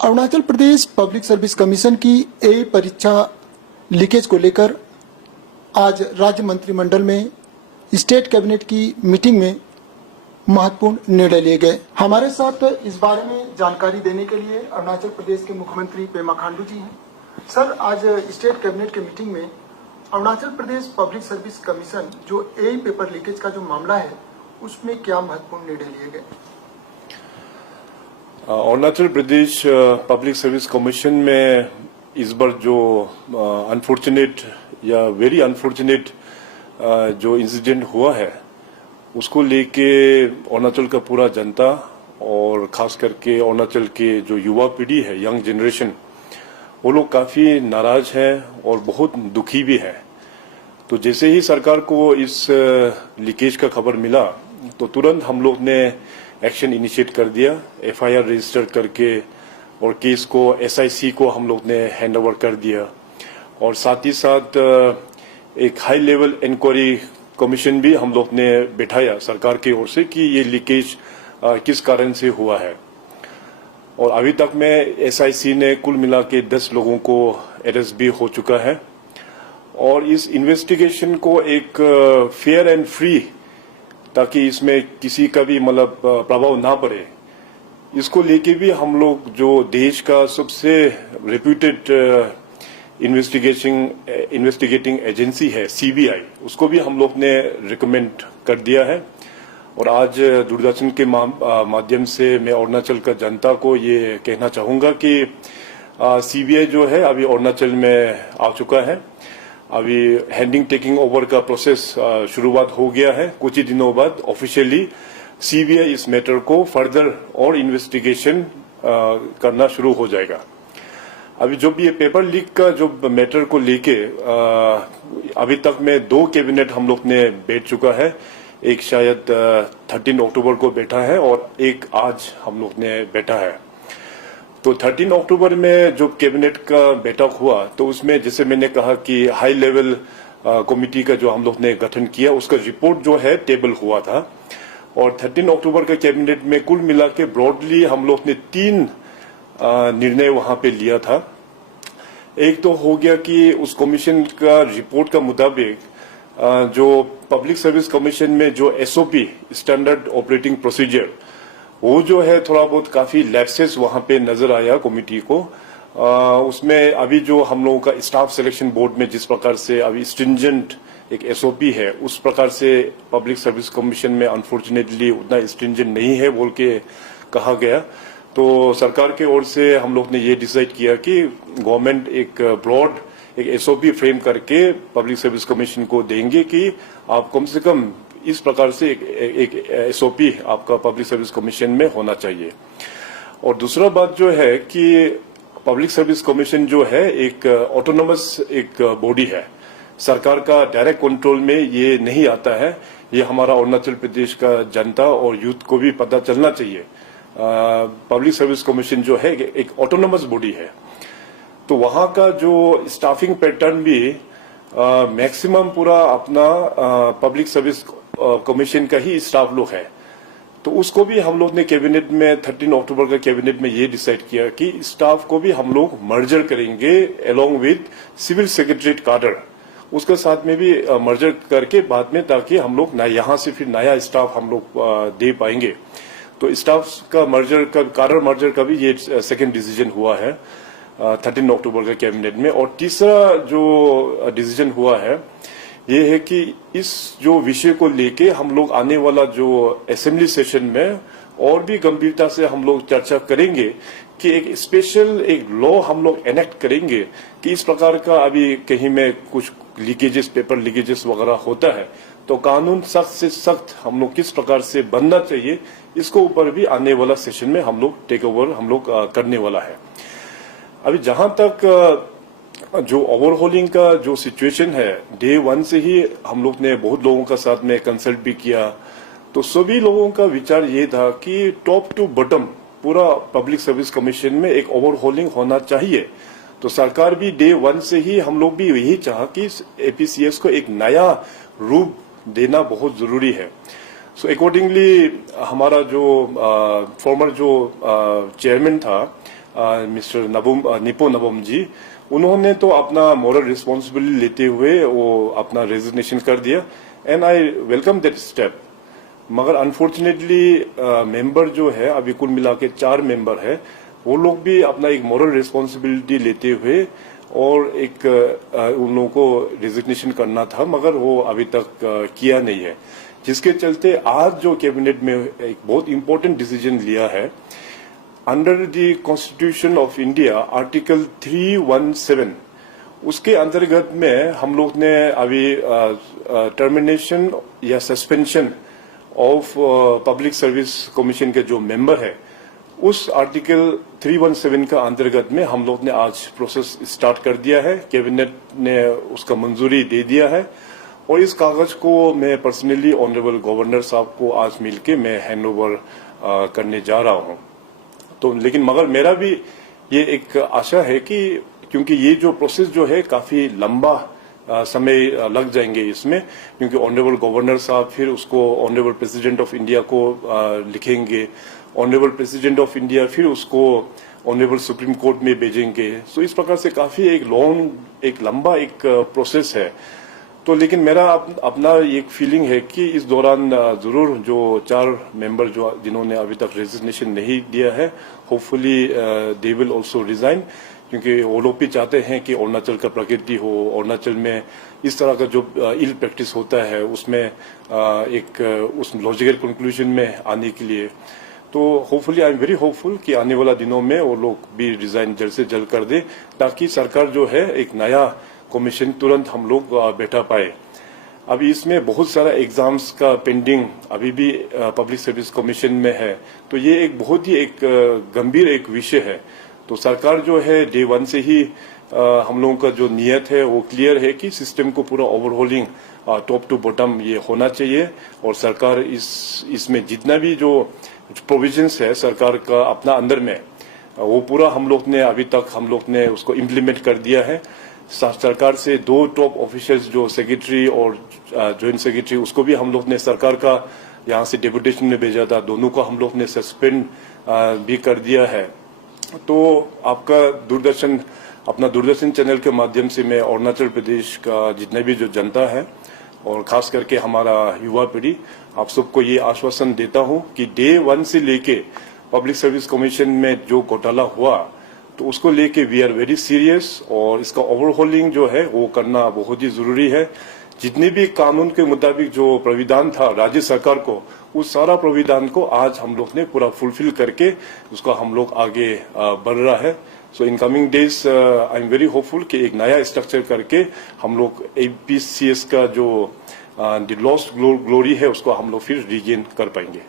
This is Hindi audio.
Arunachal Pradesh public service commission की ए परीक्षा लीकेज को लेकर आज राज्य मंत्रिमंडल में स्टेट कैबिनेट की मीटिंग में महत्वपूर्ण निर्णय लिए गए। हमारे साथ इस बारे में जानकारी देने के लिए अरुणाचल प्रदेश के मुख्यमंत्री पेमा खांडू जी हैं। सर, आज स्टेट कैबिनेट की मीटिंग में Arunachal Pradesh public service commission जो ए पेपर लीकेज का जो मामला है उसमें क्या महत्वपूर्ण निर्णय लिए गए? Arunachal Pradesh public service commission में इस बार जो अनफॉर्चुनेट या वेरी अनफॉर्चुनेट जो इंसिडेंट हुआ है उसको लेके अरुणाचल का पूरा जनता और खास करके अरुणाचल के जो युवा पीढ़ी है, यंग जनरेशन, वो लोग काफी नाराज हैं और बहुत दुखी भी है। तो जैसे ही सरकार को इस लीकेज का खबर मिला तो तुरंत हम लोग ने एक्शन इनिशिएट कर दिया, एफआईआर रजिस्टर करके, और केस को एसआईसी को हम लोग ने हैंड ओवर कर दिया। और साथ ही साथ एक हाई लेवल इंक्वायरी कमीशन भी हम लोग ने बिठाया सरकार की ओर से कि ये लीकेज किस कारण से हुआ है। और अभी तक में एसआईसी ने कुल मिला के 10 लोगों को अरेस्ट भी हो चुका है। और इस इन्वेस्टिगेशन को एक फेयर एंड फ्री, ताकि इसमें किसी का भी मतलब प्रभाव ना पड़े, इसको लेके भी हम लोग जो देश का सबसे रेप्यूटेड इन्वेस्टिगेटिंग एजेंसी है सीबीआई, उसको भी हम लोग ने रिकमेंड कर दिया है। और आज दूरदर्शन के माध्यम से मैं अरुणाचल का जनता को ये कहना चाहूंगा कि सीबीआई जो है अभी अरुणाचल में आ चुका है। अभी हैंडिंग टेकिंग ओवर का प्रोसेस शुरुआत हो गया है। कुछ ही दिनों बाद ऑफिशियली सीबीआई इस मैटर को फर्दर और इन्वेस्टिगेशन करना शुरू हो जाएगा। अभी जो भी ये पेपर लीक का जो मैटर को लेके अभी तक में 2 कैबिनेट हम लोग ने बैठ चुका है। एक शायद 13 अक्टूबर को बैठा है और एक आज हम लोग ने बैठा है। तो 13 अक्टूबर में जो कैबिनेट का बैठक हुआ तो उसमें जैसे मैंने कहा कि हाई लेवल कमेटी का जो हम लोग ने गठन किया, उसका रिपोर्ट जो है टेबल हुआ था। और 13 अक्टूबर का कैबिनेट में कुल मिला के ब्रॉडली हम लोग ने 3 निर्णय वहां पे लिया था। एक तो हो गया कि उस कमीशन का रिपोर्ट का मुताबिक जो पब्लिक सर्विस कमीशन में जो एसओपी, स्टैंडर्ड ऑपरेटिंग प्रोसीजर, वो जो है थोड़ा बहुत काफी लैप्सेस वहां पे नजर आया कमेटी को। उसमें अभी जो हम लोगों का स्टाफ सिलेक्शन बोर्ड में जिस प्रकार से अभी स्ट्रिंजेंट एक एसओपी है, उस प्रकार से पब्लिक सर्विस कमीशन में अनफॉर्चुनेटली उतना स्ट्रिंजेंट नहीं है बोल के कहा गया। तो सरकार के ओर से हम लोग ने ये डिसाइड किया कि गवर्नमेंट एक ब्रॉड एक एसओपी फ्रेम करके पब्लिक सर्विस कमीशन को देंगे कि आप कम से कम इस प्रकार से एक एसओपी आपका पब्लिक सर्विस कमीशन में होना चाहिए। और दूसरा बात जो है कि पब्लिक सर्विस कमीशन जो है एक ऑटोनोमस एक बॉडी है, सरकार का डायरेक्ट कंट्रोल में ये नहीं आता है। ये हमारा अरुणाचल प्रदेश का जनता और यूथ को भी पता चलना चाहिए। पब्लिक सर्विस कमीशन जो है एक ऑटोनोमस बॉडी है। तो वहां का जो स्टाफिंग पैटर्न भी मैक्सिमम पूरा अपना पब्लिक सर्विस कमीशन का ही स्टाफ लोग है। तो उसको भी हम लोग ने कैबिनेट में 13 अक्टूबर का कैबिनेट में ये डिसाइड किया कि स्टाफ को भी हम लोग मर्जर करेंगे along with civil secretariat cadre, उसके साथ में भी मर्जर करके बाद में, ताकि हम लोग यहाँ से फिर नया स्टाफ हम लोग दे पाएंगे। तो स्टाफ का मर्जर का, काडर मर्जर का भी ये सेकेंड डिसीजन हुआ है 13 अक्टूबर का कैबिनेट में। और तीसरा जो डिसीजन हुआ है ये है कि इस जो विषय को लेके हम लोग आने वाला जो असेंबली सेशन में और भी गंभीरता से हम लोग चर्चा करेंगे कि एक स्पेशल एक लॉ हम लोग एनेक्ट करेंगे कि इस प्रकार का अभी कहीं में कुछ लीकेजेस, पेपर लीकेजेस वगैरह होता है तो कानून सख्त से सख्त हम लोग किस प्रकार से बनना चाहिए, इसको ऊपर भी आने वाला सेशन में हम लोग टेक ओवर हम लोग करने वाला है। अभी जहां तक जो ओवरहोलिंग का जो सिचुएशन है, डे 1 से ही हम लोग ने बहुत लोगों का साथ में कंसल्ट भी किया। तो सभी लोगों का विचार ये था कि टॉप टू बॉटम पूरा पब्लिक सर्विस कमीशन में एक ओवरहोलिंग होना चाहिए। तो सरकार भी डे 1 से ही हम लोग भी यही चाहा कि एपीसीएस को एक नया रूप देना बहुत जरूरी है। सो अकॉर्डिंगली हमारा जो फॉर्मर जो चेयरमैन था मिस्टर निपो नबम जी, उन्होंने तो अपना मॉरल रिस्पॉन्सिबिलिटी लेते हुए वो अपना रेजिग्नेशन कर दिया, and I welcome that step. मगर अनफॉर्चुनेटली मेंबर जो है अभी कुल मिला के 4 मेंबर है, वो लोग भी अपना एक मॉरल रिस्पॉन्सिबिलिटी लेते हुए और एक उन लोगों को रेजिग्नेशन करना था, मगर वो अभी तक किया नहीं है, जिसके चलते आज जो कैबिनेट में एक बहुत इंपॉर्टेंट डिसीजन लिया है। Under the constitution of India article 317 उसके अंतर्गत में हम लोग ने अभी टर्मिनेशन या suspension of public service commission के जो मेंबर है, उस आर्टिकल 317 का अंतर्गत में हम लोग ने आज प्रोसेस स्टार्ट कर दिया है। कैबिनेट ने उसका मंजूरी दे दिया है और इस कागज को मैं पर्सनली ऑनरेबल गवर्नर साहब को आज मिलके मैं हैंड ओवर करने जा रहा हूं। तो लेकिन मगर मेरा भी ये एक आशा है कि क्योंकि ये जो प्रोसेस जो है काफी लंबा समय लग जाएंगे इसमें, क्योंकि ऑनरेबल गवर्नर साहब फिर उसको ऑनरेबल प्रेसिडेंट ऑफ इंडिया को लिखेंगे, ऑनरेबल प्रेसिडेंट ऑफ इंडिया फिर उसको ऑनरेबल सुप्रीम कोर्ट में भेजेंगे। सो इस प्रकार से काफी एक लंबा प्रोसेस है। तो लेकिन मेरा अपना एक फीलिंग है कि इस दौरान जरूर जो 4 मेंबर जो जिन्होंने अभी तक रेजिग्नेशन नहीं दिया है, hopefully they will also resign, क्योंकि वो लोग भी चाहते हैं कि अरुणाचल का प्रगति हो, अरुणाचल में इस तरह का जो इल प्रैक्टिस होता है उसमें उस लॉजिकल कंक्लूजन में आने के लिए। तो hopefully I am very hopeful कि आने वाला दिनों में वो लोग भी रिजाइन जल्द से जल्द कर दे, ताकि सरकार जो है एक नया कमीशन तुरंत हम लोग बैठा पाए। अभी इसमें बहुत सारा एग्जाम्स का पेंडिंग अभी भी पब्लिक सर्विस कमीशन में है, तो ये एक बहुत ही गंभीर विषय है। तो सरकार जो है डे 1 से ही हम लोगों का जो नियत है वो क्लियर है कि सिस्टम को पूरा ओवरहोलिंग टॉप टू बॉटम ये होना चाहिए, और सरकार इसमें जितना भी जो प्रोविजंस है सरकार का अपना अंदर में, वो पूरा हम लोग ने उसको इम्प्लीमेंट कर दिया है। सरकार से 2 टॉप ऑफिशियल्स जो सेक्रेटरी और जॉइंट सेक्रेटरी, उसको भी हम लोग ने सरकार का यहाँ से डेपुटेशन में भेजा था, दोनों को हम लोग ने सस्पेंड भी कर दिया है। तो आपका अपना दूरदर्शन चैनल के माध्यम से मैं अरुणाचल प्रदेश का जितने भी जो जनता है और खास करके हमारा युवा पीढ़ी, आप सबको ये आश्वासन देता हूं कि डे 1 से लेके पब्लिक सर्विस कमीशन में जो घोटाला हुआ, तो उसको लेके वी आर वेरी सीरियस, और इसका ओवरहोलिंग जो है वो करना बहुत ही जरूरी है। जितने भी कानून के मुताबिक जो प्राविधान था राज्य सरकार को, उस सारा प्राविधान को आज हम लोग ने पूरा फुलफिल करके उसका हम लोग आगे बढ़ रहा है। So in coming days I am very hopeful कि एक नया स्ट्रक्चर करके हम लोग APCS का जो लॉस्ट ग्लोरी है उसको हम लोग फिर रीगेन कर पाएंगे।